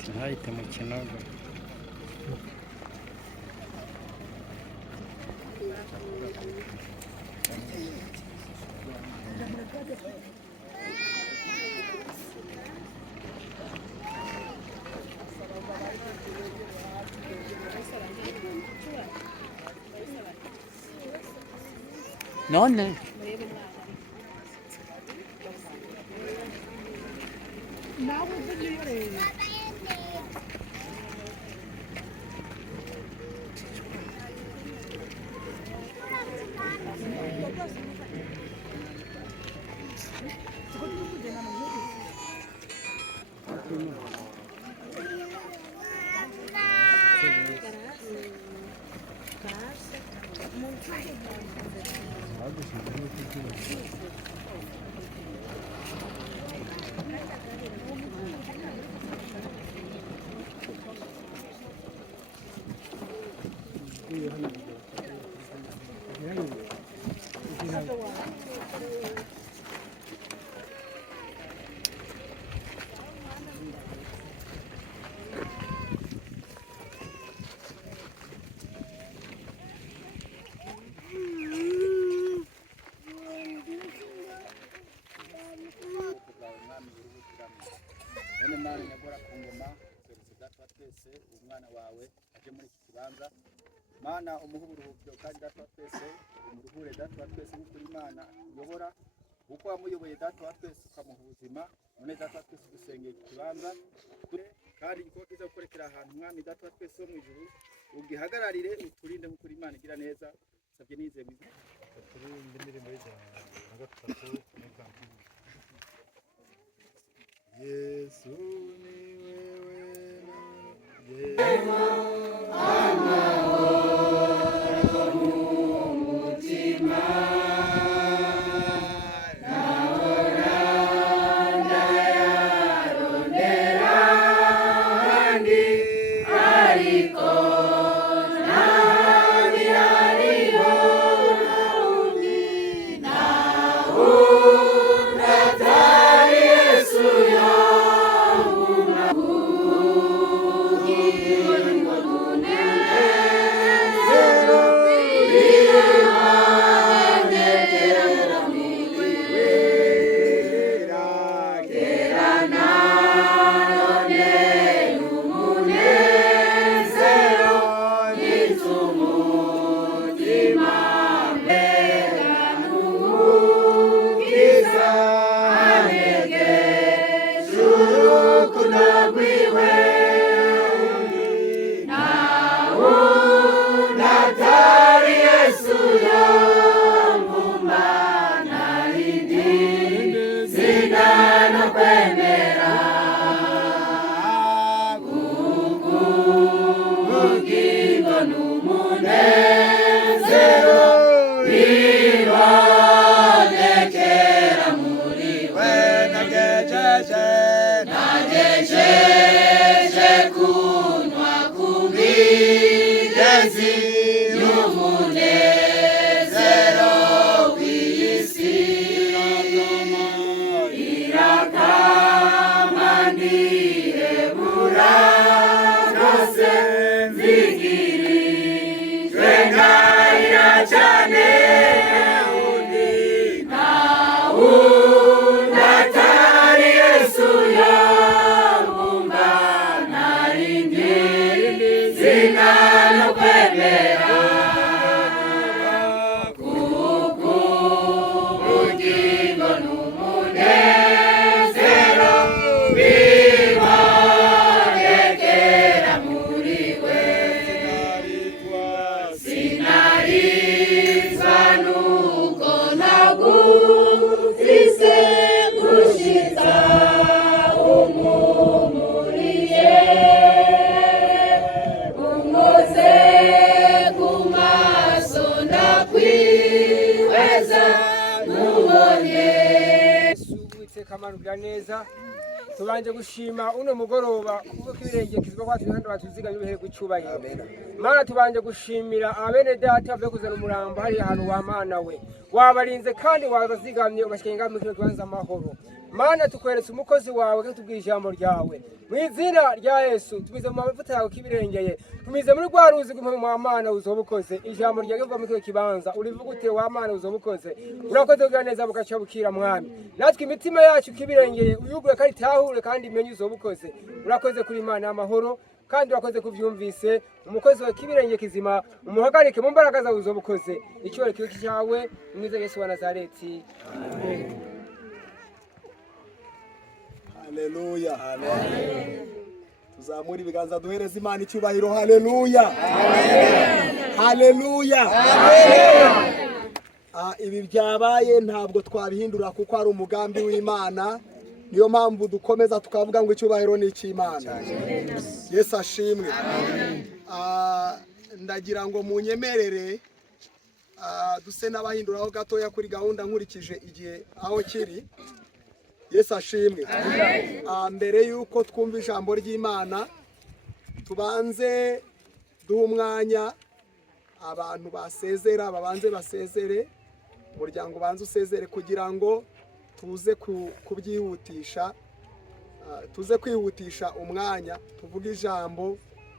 Tinahita mu Kinogo. none umwana wawe aje muri iki kibanza mana umuha uburuhukiro kandi data wa twese umuruhure data wa twese n'ukuri Imana uyobora uko wamuyoboye data wa twese ukamuha ubuzima none data wa twese dusengeye iki kibanza kandi igikorwa kiza gukorekera ahantu mwami data wa twese wo mu ijuru ugihagararire uturinde nk'ukuri Imana igira neza sabye nizeye mu turinde imirimo y'ijana na gatatu Yesu ni Yesu Uwiteka Mana ugira neza tubanje gushima uno mugoroba kuko kibirenge kizwa kwacu handi batuziga ibihe gucubahiro Mana tubanje gushimira abene data byo kuzana umurambo hari ahantu wa Mana we wabarinze kandi wabazigamye ugashenga mu kibanza amahoro Mana tukweretse umukozi wawe ko tubwira ijambo ryawe mu izina rya Yesu tubize mu mavuta yawe kibirengeye tumize muri rwa ruzi rw'umwe Mana uzobukoze ijambo ryawe vuga mu kibanza urivuga ute wa Mana uzobukoze urakoze kugira neza bugaca bukira mwami natwe imitima yacu kibirengeye uyugure kandi tahure kandi imenye uzobukoze urakoze kuri Imana y'amahoro kandi urakoze kuvyumvise umukozi wa kibirenge kizima umuhagarike mu mbaraga zawe uzobukoze icyore kiwe cyawe mwiza Yesu wa Nazareti amen. Haleluya. Amen. Tuzamura ibiganza duhereza Imana icyubahiro. Haleluya. Amen. Haleluya. Amen. Ibi byabaye ntabwo twabihindura kuko ari umugambi w'Imana. Niyo mpamvu dukomeza tukavuga ngo icyubahiro ni icy'Imana. Yesu ashimwe. Ndagira ngo munyemerere duse n'abahinduraho gatoya kuri gahunda nkurikije igihe aho kiri. Yesu ashimwe. Mbere yuko twumva ijambo ry'Imana tubanze duha umwanya abantu basezera babanze basezere umuryango banze usezere kugira ngo tuze kubyihutisha tuze kwihutisha umwanya tuvuga ijambo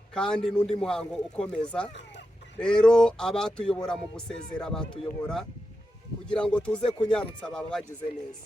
kandi n'undi muhango ukomeza rero abatuyobora mu gusezera batuyobora kugira ngo tuze kunyarutsa baba bagize neza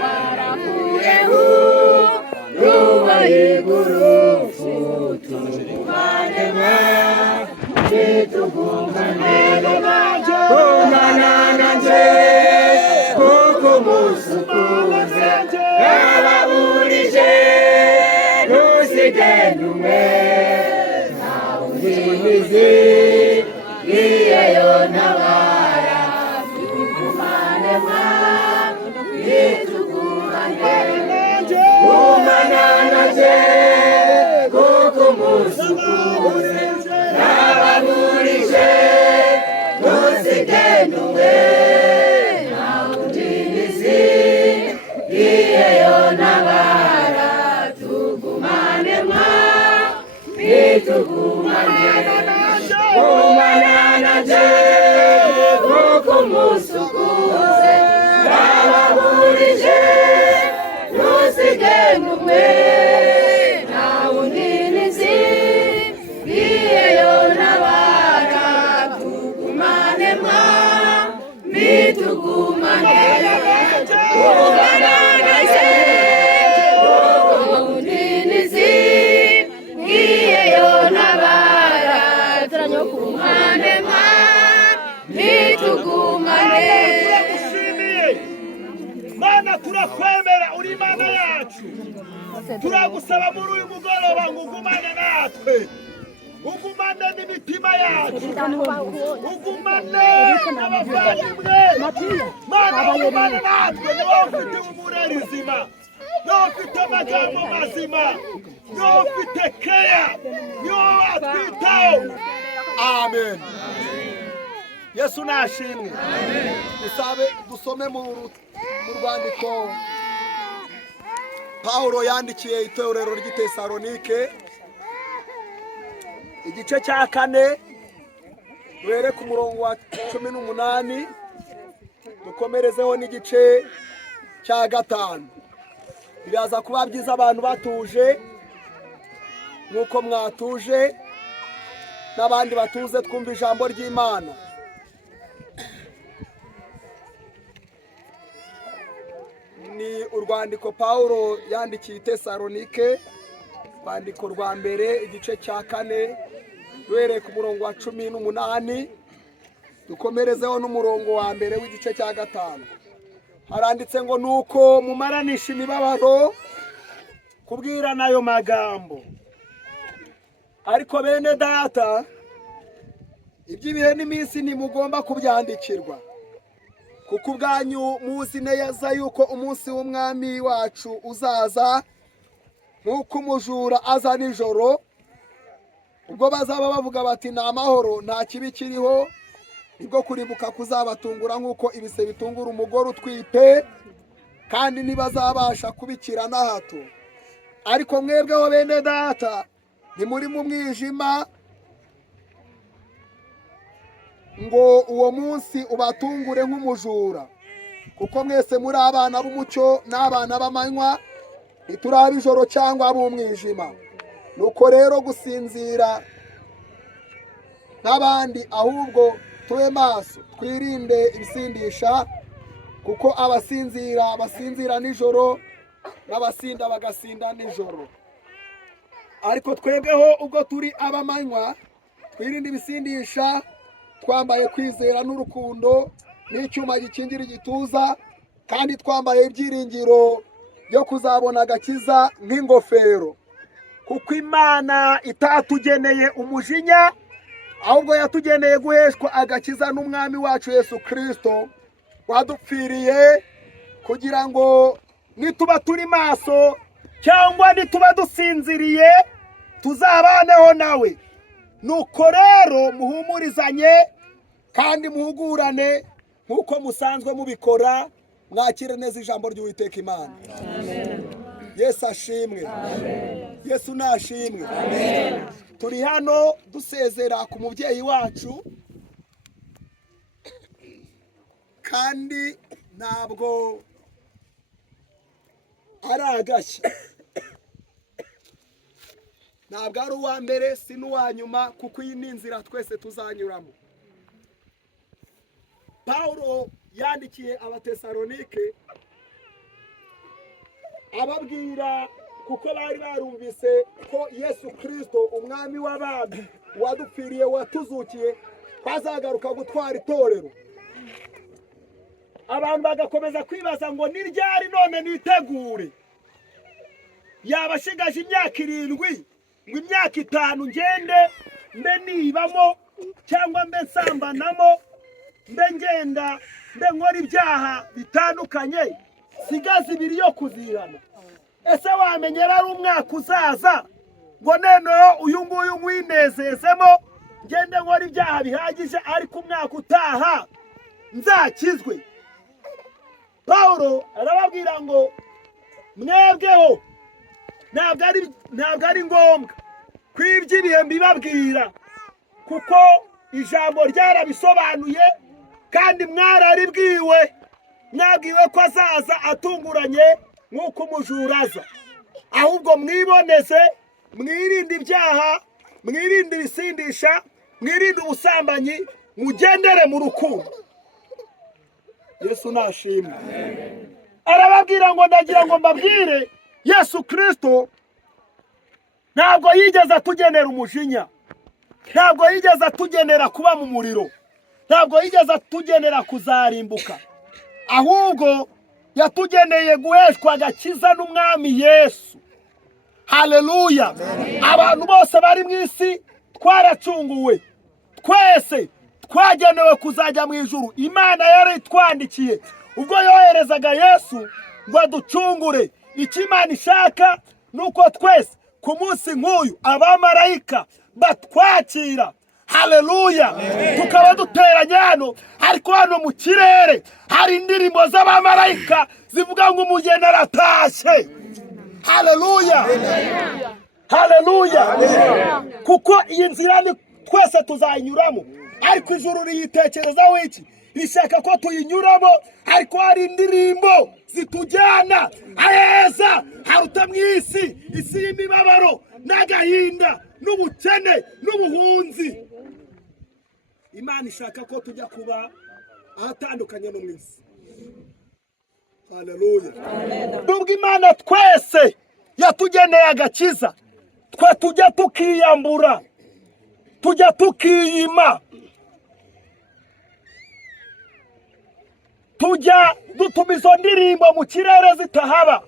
Warakuye Mana turakwemera uri Imana yacu, turagusaba muri uyu mugoroba ngo ugumane natwe, ugumane n'imitima yacu, ugumane n'abavandimwe. Mana ugumane natwe, niwe ufite ubure rizima, niwe ufite amagambo mazima, niwe ufite keya, niwe watwitaho. Amen. Yesu nashimwe. Dusome mu rwandiko Pawulo yandikiye itorero ry'i Tesalonike, igice cya 4 duhere ku murongo wa 18 dukomerezeho n'igice cya 5. Biraza kuba byiza abantu batuje nk'uko mwatuje, n'abandi batuze twumva ijambo ry'Imana. Ni urwandiko Pawulo yandikiye Tesalonike, urwandiko rwa mbere igice cya 4 duhereye ku murongo wa 18 dukomerezeho n'umurongo wa mbere w'igice cya 5. Haranditse ngo nuko mumaranisha imibabaro kubwirana ayo magambo. Ariko bene data, iby'ibihe n'iminsi ntimugomba kubyandikirwa, kuko ubwanyu muzi neza yuko umunsi w'umwami wacu uzaza nk'uko umujura aza nijoro, ubwo bazaba bavuga bati nta mahoro nta kibi kiriho, nibwo kurimbuka kuzabatungura nk'uko ibise bitungura umugore utwite, kandi ntibazabasha kubikira na hato. Ariko mwebweho bene data, ntimuri mu mwijima ngo uwo munsi ubatungure nk'umujura, kuko mwese muri abana b'umucyo n'abana b'amanywa, ntituri ab'ijoro cyangwa ab'umwijima. Nuko rero gusinzira n'abandi, ahubwo tube maso twirinde ibisindisha, kuko abasinzira basinzira nijoro n'abasinda bagasinda nijoro. Ariko twebweho ubwo turi ab'amanywa twirinde ibisindisha, twambaye kwizera n'urukundo n'icyuma gikingira igituza, kandi twambaye ibyiringiro byo kuzabona agakiza nk'ingofero. Kuko Imana itatugeneye umujinya, ahubwo yatugeneye guheshwa agakiza n'umwami wacu Yesu Kristo, wadupfiriye kugira ngo nituba turi maso cyangwa nituba dusinziriye tuzabaneho nawe. Nuko rero muhumurizanye kandi muhugurane nk'uko musanzwe mubikora, mwakire neza ijambo ry'Uwiteka Imana. Amen. Yesu ashimwe. Amen. Yesu nashimwe. Amen. Turi hano dusezera ku mubyeyi wacu, kandi ntabwo ari agashya, ntabwo ari uwa mbere si n'uwa nyuma, kuko iyi ni inzira twese tuzanyuramo. Pawulo yandikiye Abatesalonike ababwira kuko bari barumvise ko Yesu Kristo umwami w'abami wadupfiriye watuzukiye bazagaruka gutwara itorero. Abantu bagakomeza kwibaza ngo ni ryari none nitegure. Yaba ashigaje imyaka 7 ngo imyaka 5 ngende mbe nibamo cyangwa mbe nsambanamo mbe ngenda mbe nkora ibyaha bitandukanye sigaza 2 yo kuzihana. Ese wamenyera ari umwaka uzaza ngo noneho uyu nguyu ngwinezezemo ngende nkora ibyaha bihagije ariko umwaka utaha nzakizwe. Paulo arababwira ngo mwebweho ntabwo ari ngombwa kw'iby'ibihe mbibabwira kuko ijambo ryarabisobanuye kandi mwararibwiwe mwabwiwe ko azaza atunguranye nk'uko umujura aza. Ahubwo mwiboneze mwirinde ibyaha mwirinde ibisindisha mwirinde ubusambanyi mugendere mu rukundo. Yesu nashimwe. Arababwira ngo ndagira ngo mbabwire Yesu Kristo ntabwo yigeze atugenera umujinya, ntabwo yigeze atugenera kuba mu muriro, ntabwo yigeze atugenera kuzarimbuka, ahubwo yatugeneye guheshwa agakiza n'umwami Yesu. Haleluya. Abantu bose bari mu isi twaracunguwe, twese twagenewe kuzajya mu ijuru. Imana yari itwandikiye ubwo yoherezaga Yesu ngo aducungure. Icyo Imana ishaka nuko twese ku munsi nk'uyu abamarayika batwakira. Haleluya. Tukaba duteranye hano, ariko hano mu kirere hari indirimbo z'abamarayika zivuga ngo umugeni aratashye. Haleluya. Haleluya. Kuko iyi nzira ni twese tuzayinyuramo, ariko ijuru riyitekerezaho iki? Rishaka ko tuyinyuramo, ariko hari indirimbo zitujyana aheza haruta mu isi y'imibabaro n'agahinda n'ubukene n'ubuhunzi. Imana ishaka ko tujya kuba ahatandukanye no mu isi. Haleluya. Nubwo Imana twese yatugeneye agakiza, twe tujya tukiyambura, tujya tukiyima, tujya dutuma izo ndirimbo mu kirere zitahaba,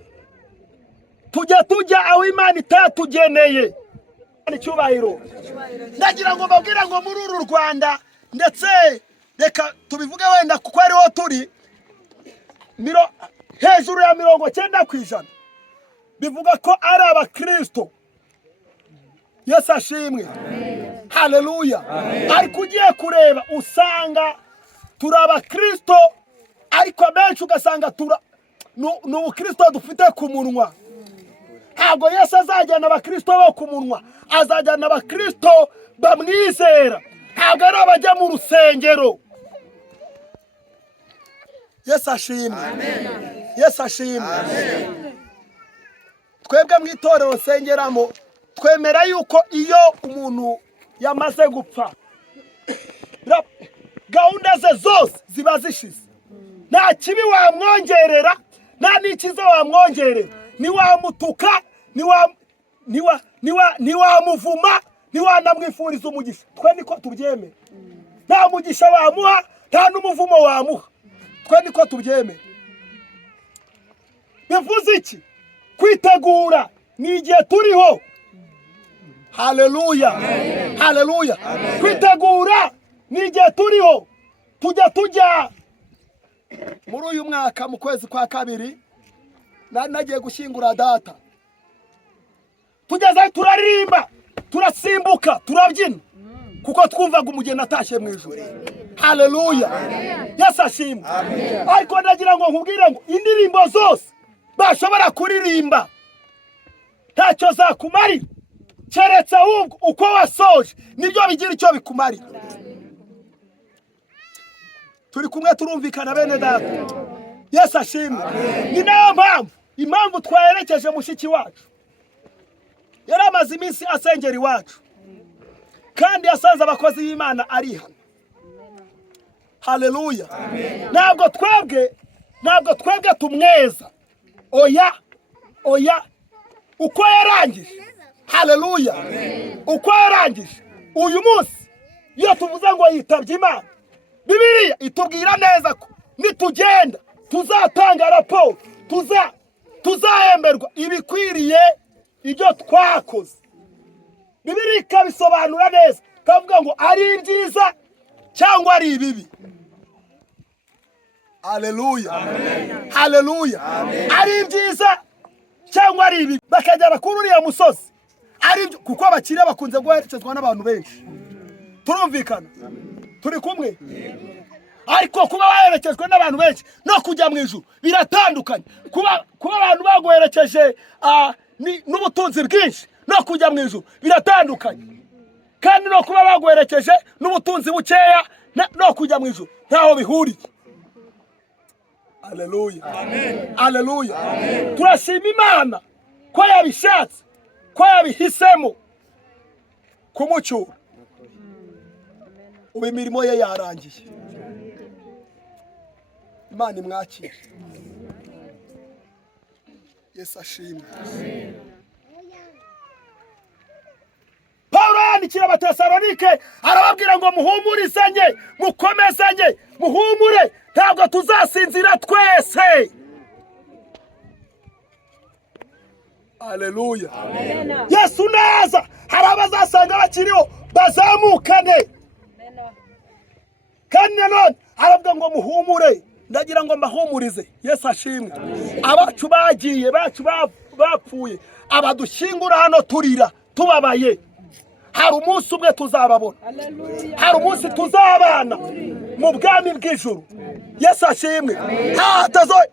tujya aho Imana itatugeneye. Icyubahiro. Ndagira ngo mbabwire ngo muri uru Rwanda, ndetse reka tubivuge wenda kuko ariho turi, hejuru ya 90% bivuga ko ari abakristo. Yesu ashimwe. Haleluya. Ariko ugiye kureba usanga turi abakristo, ariko benshi ugasanga n'ubukristo dufite ku munwa. Ntabwo Yesu azajyana abakristo bo ku munwa, azajyana abakristo bamwizera. Ntabwo ari abajya mu rusengero. Yesu ashimwe. Yesu ashimwe. Twebwe mu itorero nsengeramo twemera yuko iyo umuntu yamaze gupfa gahunda ze zose ziba zishize. Nta kibi wamwongerera, nta n'ikiza wamwongerera. Niwamutuka, niwamuvuma, niwanamwifuriza umugisha. Twe niko tubyemera. Nta mugisha wamuha, nta n'umuvumo wamuha. Twe niko tubyemera. Bivuze iki? Kwitegura ni igihe turiho. Haleluya. Haleluya. Kwitegura ni igihe turiho. Tujya muri uyu mwaka mu kwezi kwa 2 nagiye gushyingura data. Tugeze turaririmba, turasimbuka, turabyina kuko twumvaga umugeni atashye mu ijuru. Haleluya. Yesu ashimwe. Ariko ndagira ngo nkubwire ngo indirimbo zose bashobora kuririmba ntacyo zakumarira, keretse ahubwo uko wasoje nibyo bigira icyo bikumarira. Turi kumwe turumvikana bene data. Yesu ashimwe. Ni nayo impamvu twaherekeje mushiki wacu. Yari amaze iminsi asengera iwacu, kandi yasanze abakozi b'Imana ari hano. Haleluya. Ntabwo twebwe tumweza. Oya. uko yarangije. Haleluya. Uko yarangije uyu munsi iyo tuvuze ngo yitabye Imana, Bibiliya itubwira neza ko nitugenda tuzatanga raporo, tuzahemberwa ibikwiriye ibyo twakoze. Bibiliya ikabisobanura neza, ikavuga ngo ari ibyiza cyangwa ari ibibi. Haleluya. Haleluya. Ari ibyiza cyangwa ari ibibi. Bakagera kuri uriya musozi ari kuko abakire bakunze guherekezwa n'abantu benshi. Turumvikana? Turi kumwe? Ariko kuba baherekezwa n'abantu benshi no kujya mu ijuru biratandukanye. Kuba abantu baguherekeje n'ubutunzi bwinshi no kujya mu ijuru biratandukanye. Kandi no kuba baguherekeje n'ubutunzi bukeya no kujya mu ijuru ntaho bihuriye. Haleluya. Haleluya. Turashima Imana ko yabishatse, ko yabihisemo kumucyura. Ubu imirimo ye yarangiye. Imana imwakire. Yesu ashimwe. Pawulo yandikira Abatesalonike arababwira ngo muhumurizanye, mukomezanye, muhumure, ntabwo tuzasinzira twese. Haleluya. Yesu naza hari abazasanga bakiriho bazamukane. Kandi nanone aravuga ngo muhumure, ndagira ngo mbahumurize. Yesu ashimwe. Abacu bagiye, bacu bapfuye, abadushyingura hano turira tubabaye, hari umunsi umwe tuzababona. Hari umunsi tuzabana mu bwami bw'ijuru. Yesu ashimwe.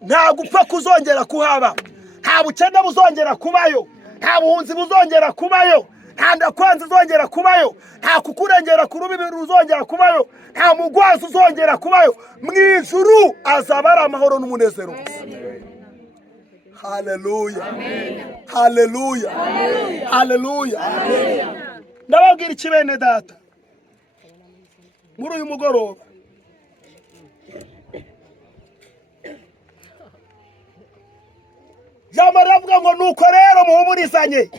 Nta gupfa kuzongera kuhaba, nta bukene buzongera kubayo, nta buhunzi buzongera kubayo, nta ndakwanzi uzongera kubayo, nta kukurengera ku rubibi ruzongera kubayo, nta mugwazi uzongera kubayo. Mu ijuru azaba ari amahoro n'umunezero. Haleluya. Haleluya. Haleluya. Ndababwira iki bene data muri uyu mugoroba, jambo ravuga ngo nuko rero muhumurizanye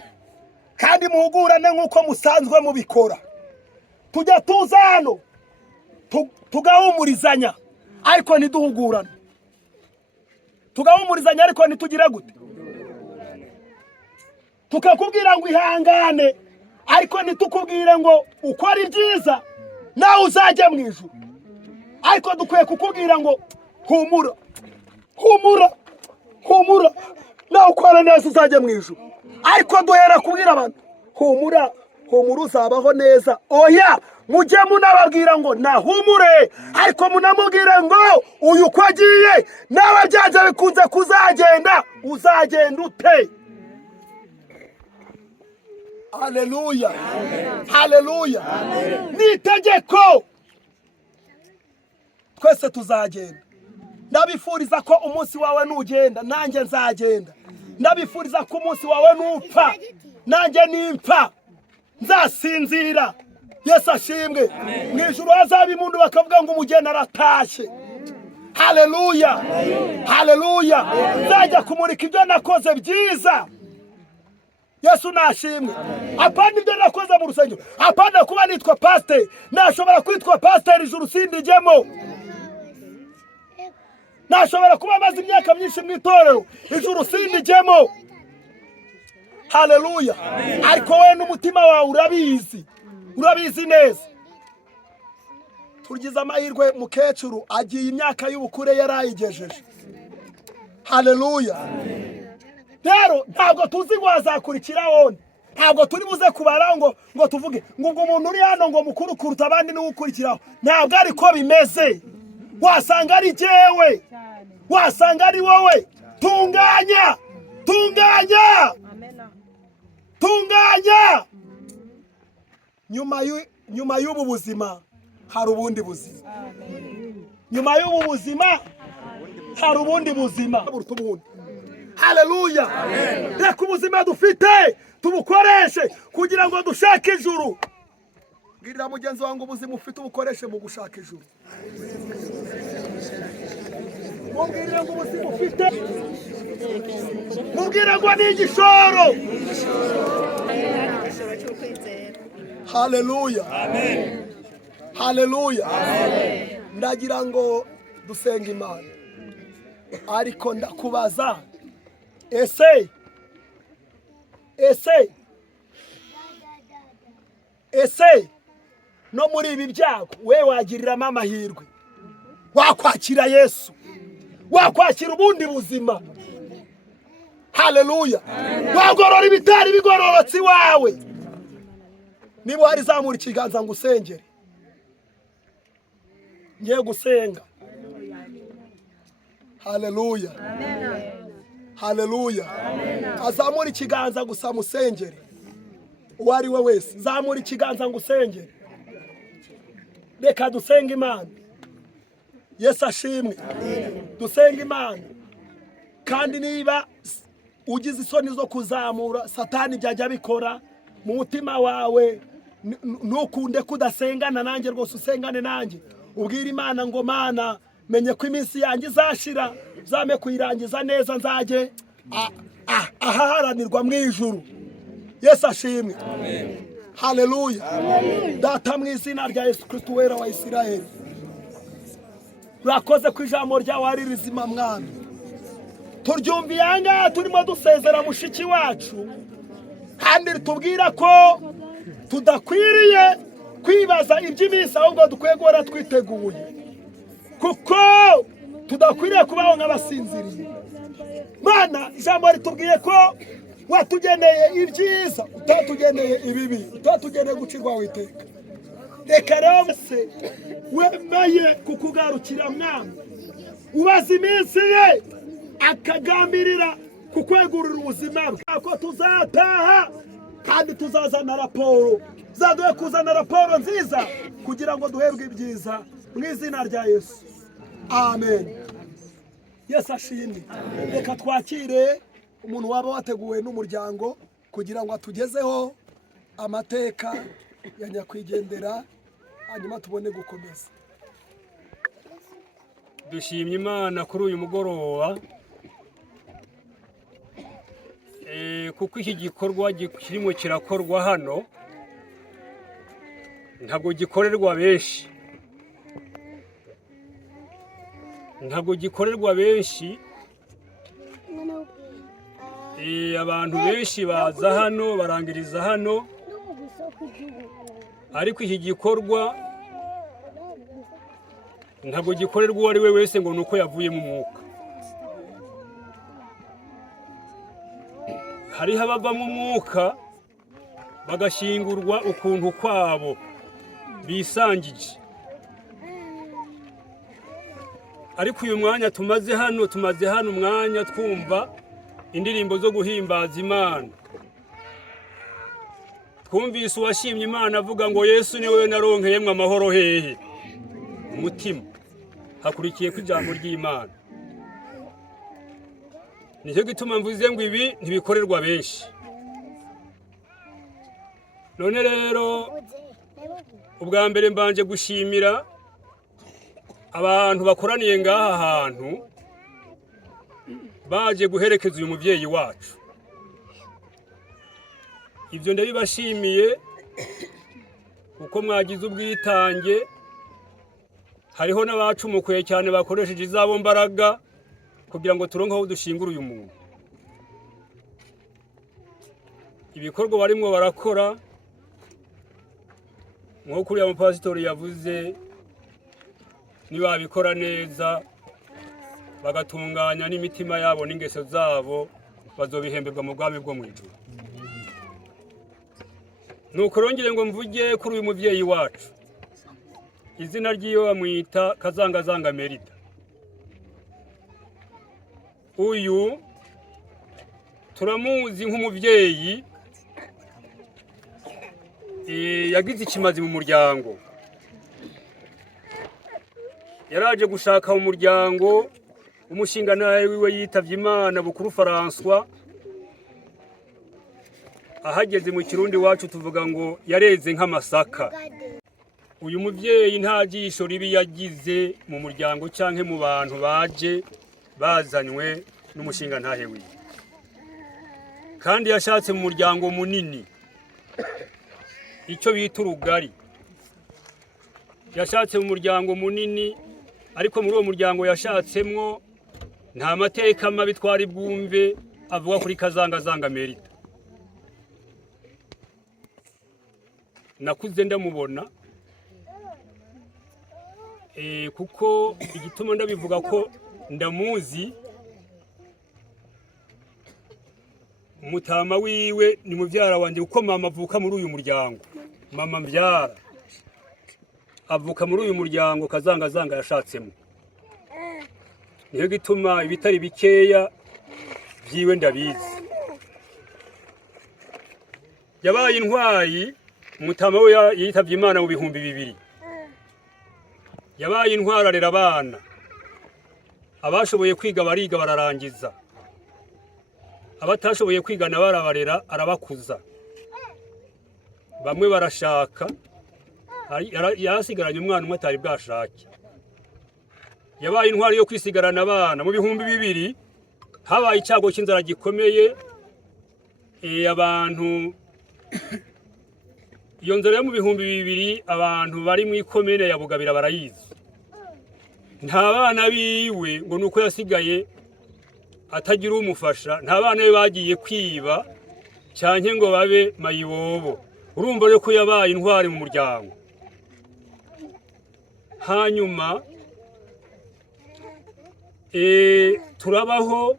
kandi muhugurane nk'uko musanzwe mubikora. Tujya tuza hano tugahumurizanya ariko ntiduhugurane, tugahumurizanya ariko ntitugire gute, tukakubwira ngo ihangane ariko ntitukubwire ngo ukora ibyiza nawe uzajya mu ijuru. Ariko dukwiye kukubwira ngo humura, humura, humura, nawe ukora neza uzajya mu ijuru. Ariko duhera kubwira abantu humura, humura uzabaho neza. Oya, mujye munababwira ngo nahumure, ariko munamubwire ngo uyu uko agiye nawe byanze bikunze kuzagenda, uzagenda ute? Haleluya. Haleluya. Ni itegeko twese tuzagenda. Ndabifuriza ko umunsi wawe nugenda nanjye nzagenda. Ndabifuriza ko umunsi wawe nupfa nanjye nimpfa nzasinzira. Yesu ashimwe. Mu ijuru hazaba impundu bakavuga ngo umugeni aratashye. Haleluya. Haleluya. Nzajya kumurika ibyo nakoze byiza. Yesu nashimwe. Apana ibyo nakoze mu rusengero, apana kuba nitwa pastor, nashobora kwitwa pastor ijuru sindijemo. Nashobora kuba maze imyaka myinshi mu itorero ijuru sindijemo. Haleluya. Ariko we n'umutima wawe urabizi neza. Tugize amahirwe mukecuru agiye imyaka y'ubukure yarayigejeje. Haleluya. Rero ntabwo tuzi ngo azakurikira wone, ntabwo turi buze kubara ngo tuvuge ngo umuntu uri hano ngo mukuru kuruta abandi ni ukurikiraho. Ntabwo ariko bimeze. Wasanga ari jewe, wasanga ari wowe. Tunganya, tunganya, tunganya. Nyuma y'ubu buzima hari ubundi buzima. Nyuma y'ubu buzima hari ubundi buzima. Haleluya. Reka ubuzima dufite tubukoreshe kugira ngo dushake ijuru. Bwirira mugenzi wangu ubuzima ufite ubukoreshe mu gushaka ijuru. mubwire ngo ubuzima ufite, mubwire ngo ni igishoro. Haleluya, haleluya. Ndagira ngo dusenga Imana, ariko ndakubaza, ese no muri ibi byago we wagiriramo amahirwe, wakwakira Yesu, wakwakira ubundi buzima. Haleluya, wagorora ibitari bigororotse iwawe. Niba wari zamura ikiganza ngo usengere, ngiye gusenga. Haleluya, haleluya. Azamura ikiganza gusa musengere, uwo ari we wese zamura ikiganza ngo usengere. Reka dusenga Imana. Yesu ashimwe. Dusenga Imana. Kandi niba ugize isoni zo kuzamura, Satani byajya bikora mu mutima wawe, ntukunde kudasengana nanjye, rwose usengane nanjye. Ubwira Imana ngo Mana, menye ko iminsi yanjye izashira, zame kuyirangiza neza, nzajye ahaharanirwa mu ijuru. Yesu ashimwe. Haleluya. Data mu izina rya Yesu Kristo wera wa Isirayeli, urakoze ku ijambo ryawe ari rizima Mwami. Turyumviye ahangaha turimo dusezera mushiki wacu, kandi ritubwira ko tudakwiriye kwibaza iby'iminsi, ahubwo dukwiye guhora twiteguye, kuko tudakwiriye kubaho nk'abasinziriye. Mana, ijambo ritubwiye ko watugeneye ibyiza, utatugeneye ibibi, utatugeneye gucirwa witeka. Reka rero se wemeye kukugarukira Mwami, ubaza iminsi ye, akagambirira kukwegurira ubuzima bwe, ko tuzataha kandi tuzazana raporo, zaduhe kuzana raporo nziza kugira ngo duherwe ibyiza mu izina rya Yesu. Amen. Yesu ashimwe. Reka twakire umuntu waba wateguwe n'umuryango kugira ngo atugezeho amateka ya nyakwigendera, hanyuma tubone gukomeza. Dushimye Imana kuri uyu mugoroba, kuko iki gikorwa kirimo kirakorwa hano ntabwo gikorerwa benshi, abantu benshi baza hano barangiriza hano, ariko iki gikorwa ntabwo gikorerwa uwo ari we wese ngo nuko yavuye mu mwuka. Hariho abava mu mwuka bagashingurwa ukuntu kwabo bisangije, ariko uyu mwanya tumaze hano umwanya twumva indirimbo zo guhimbaza Imana. Twumvise uwashimye Imana avuga ngo Yesu niwe naronkeyemwe amahoro hehe umutima. Hakurikiye ku ijambo ry'Imana. Nicyo gituma mvuze ngo ibi ntibikorerwa benshi. None rero ubwa mbere mbanje gushimira abantu bakoraniye ngaha hantu baje guherekeza uyu muvyeyi wacu. Ibyo ndabibashimiye kuko mwagize ubwitange. Hariho n'abacumukuye cyane bakoresheje izabo mbaraga kugira ngo turonke aho dushingura uyu muntu. Ibikorwa barimwo barakora nk'uko uriya mupasitori yavuze, niba bikora neza bagatunganya n'imitima yabo n'ingeso zabo, bazobihemberwa mu bwami bwo mu ijuru. Nuko rongere ngo mvuge kuri uyu muvyeyi wacu. Izina ryiwe bamwita Kazangazanga Merita. Uyu turamuzi nk'umuvyeyi yagize ikimazi mu muryango. Yaraje gushaka mu muryango, umushinganaye wiwe yitavye Imana Bukuru François. Ahageze mu Kirundi wacu tuvuga ngo yareze nk'amasaka. Uyu muvyeyi nta jisho ribi yagize mu muryango canke mu bantu baje bazanywe n'umushinga ntahe wiwe, kandi yashatse mu muryango munini, icyo bita urugari. Yashatse mu muryango munini, ariko muri uwo muryango yashatsemwo nta mateka mabi twari bwumve avuga kuri Kazangazanga Merita. Nakuze ndamubona, kuko igituma ndabivuga ko ndamuzi, umutama wiwe ni muvyara wanje, kuko mama avuka muri uyu muryango. Mama mbyara avuka muri uyu muryango Kazangazanga yashatsemo. Niyo gituma ibitari bikeya byiwe ndabizi. Yabaye intwari, umutama we yitavye Imana mu 2000. Yabaye intwari arera abana, abashoboye kwiga bariga bararangiza, abatashoboye kwiga na barabarera arabakuza, bamwe barashaka, yasigaranye umwana umwe atari bwashake. Yabaye intwari yo kwisigarana abana. Mu 2000 habaye icyago cy'inzara gikomeye, abantu iyo nzara yo mu 2000 abantu bari mu ikomene ya Bugabira barayizi. Nta bana biwe ngo nuko yasigaye atagira umufasha, nta bana be bagiye kwiba cyanke ngo babe mayibobo. Urumva rero ko yabaye intwari mu muryango. Hanyuma turabaho,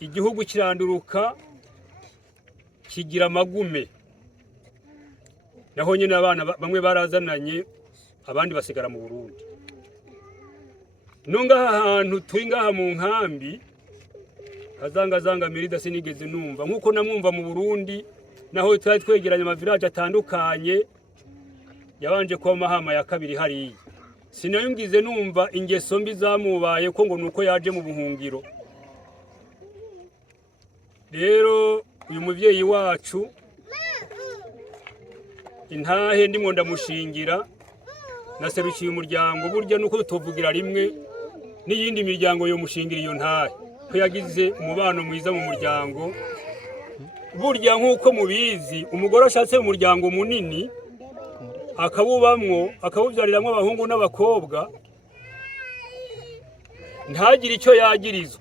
igihugu kiranduruka kigira amagume, naho nyine abana bamwe barazananye, abandi basigara mu Burundi. Nongaha ahantu turi ngaha mu nkambi Kazangazanga Merita sinigeze numva nkuko namwumva mu Burundi, naho twari twegeranye amavirage atandukanye, yabanje kwa Mahama ya kabiri hariya. Sinayumgize numva ingeso mbi zamubaye ko ngo nuko yaje mu buhungiro. Rero uyu muvyeyi wacu intahe ndimo ndamushingira, naserukiye umuryango, burya nuko tuvugira rimwe n'iyindi miryango yo mushingira iyo ntahe, ko yagize umubano mwiza mu muryango. Burya nkuko mubizi, umugore ashatse mu muryango munini akabubamwo, akabubyariramwo abahungu n'abakobwa, ntagire icyo yagirizwa,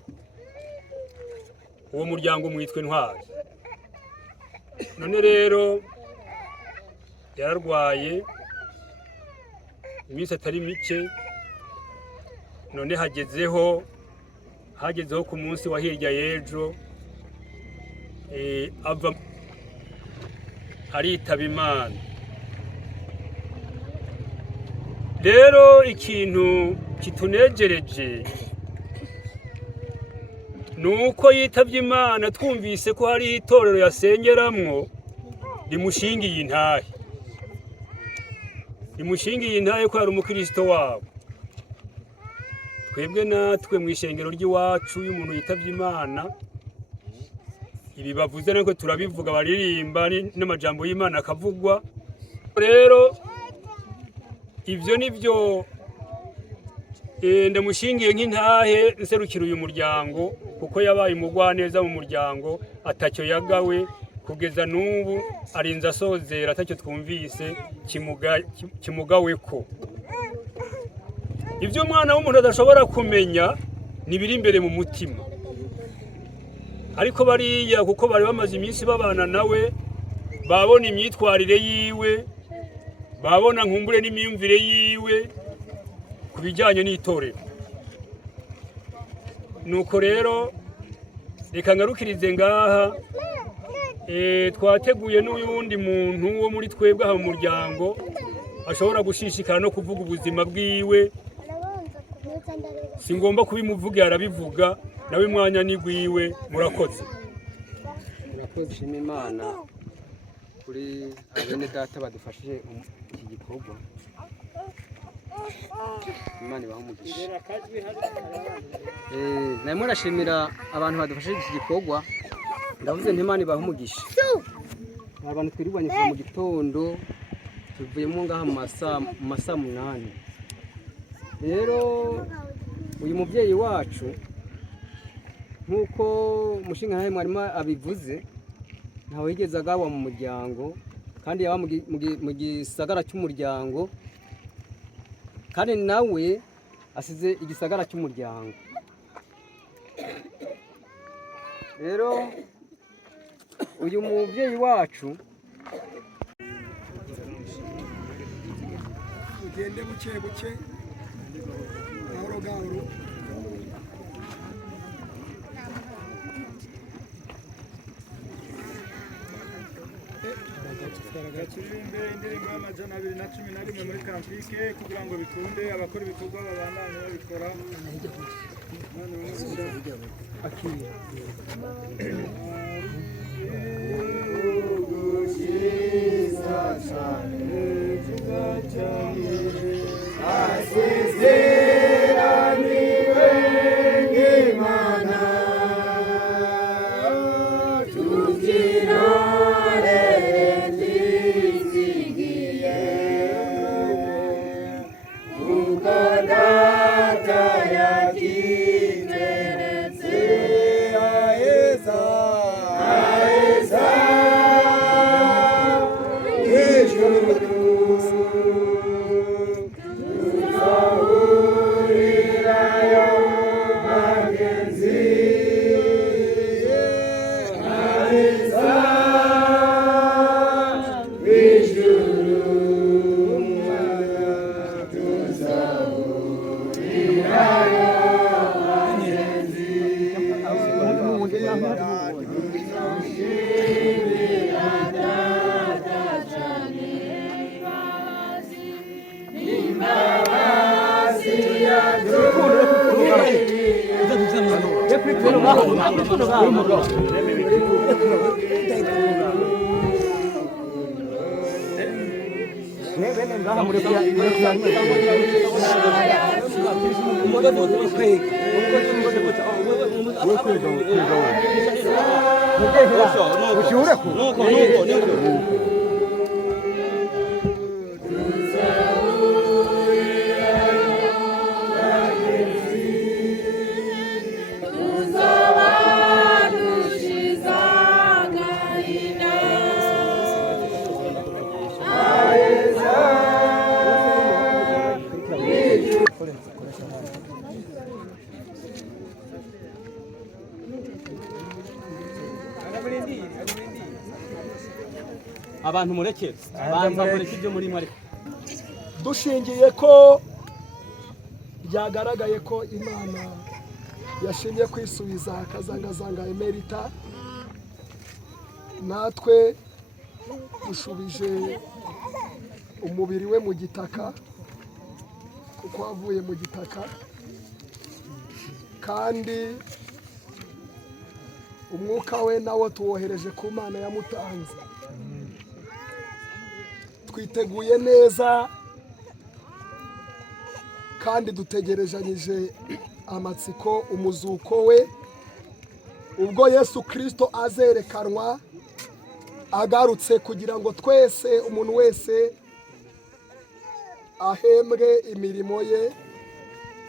uwo muryango mwitwe intwari. None rero yararwaye iminsi atari mike, none hagezeho ku munsi wa hirya y'ejo ava aritaba Imana. Rero ikintu kitunejereje nuko yitavye Imana, twumvise ko hari itorero yasengeramwo rimushingiye intahe, ko ari umukristo wabo. Twebwe natwe mu ishengero ry'iwacu iyo umuntu yitavye Imana, ibi bavuze nako turabivuga, baririmba n'amajambo y'Imana akavugwa. Rero ivyo nivyo ndamushingiye nk'intahe nserukira uyu muryango, kuko yabaye umugwaneza mu muryango, atacyo yagawe kugeza n'ubu arinze asozera, atacyo twumvise kimugaweko. Ivyo umwana w'umuntu adashobora kumenya nibiri imbere mu mutima, ariko bariya kuko bari bamaze iminsi babana nawe, babona imyitwarire yiwe, babona nkumbure n'imyumvire yiwe kubijyanye n'itorero. Nuko rero reka ngarukirize ngaha, twateguye n'uyundi muntu wo muri twebwe aha mu muryango ashobora gushishikara no kuvuga ubuzima bwiwe. Singomba kubimuvuga, arabivuga nawe, mwanya ni gwiwe. Murakoze. Shima Imana kuri abene data badufashije iki gikorwa. Imana ibahe umugisha. Namwe nashimira abantu badufashije iki gikorwa, ndavuze nti Imana ibahe umugisha. Abantu twiribanye kuva mu gitondo, tuvuyemo ngaha mu masaa 8. Rero uyu mubyeyi wacu nk'uko umushingantahe mwarimu abivuze ntawe yigeze agabwa mu muryango kandi yaba mu gisagara cy'umuryango kandi nawe asize igisagara cy'umuryango. Rero uyu mubyeyi wacu ugende buke buke gahoro gahoro. turirimbe indirimbo y'amajana 211 muri kampike kugira ngo bikunde abakora ibikorwa babandanye babikora. abantu murekere banza mureke ibyo muri mwe. Dushingiye ko byagaragaye ko Imana yashimye kwisubiza akazangazanga emerita, natwe dushubije umubiri we mu gitaka kuko wavuye mu gitaka, kandi umwuka we nawo tuwohereje ku Mana yamutanze. Twiteguye neza kandi dutegerezanyije amatsiko umuzuko we, ubwo Yesu Kristo azerekanwa agarutse kugira ngo twese umuntu wese ahembwe imirimo ye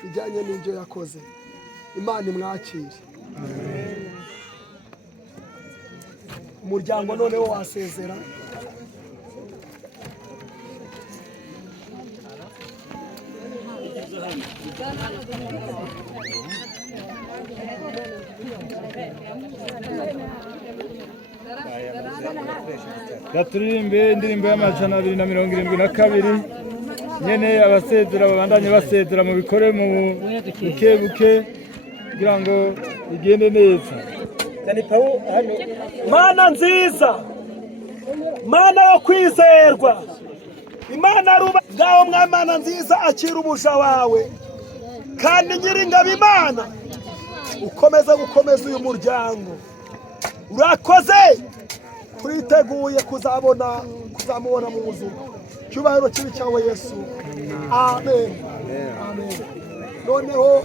bijyanye n'ibyo yakoze. Imana imwakire. Umuryango noneho wasezera. Turirimbe indirimbo y'amajana 272 nyene abasezera babandanye basezera mu bikore mu buke buke kugira ngo igende neza. Mana nziza, Mana yo kwizerwa, Imana ruba ngaho Mana nziza, akira ubuja wawe kandi nyiringabo Imana ukomeza gukomeza uyu muryango. Urakoze, twiteguye kuzamubona mu buzima. Cyubahiro kibi cyawe Yesu. Amen. Amen. Noneho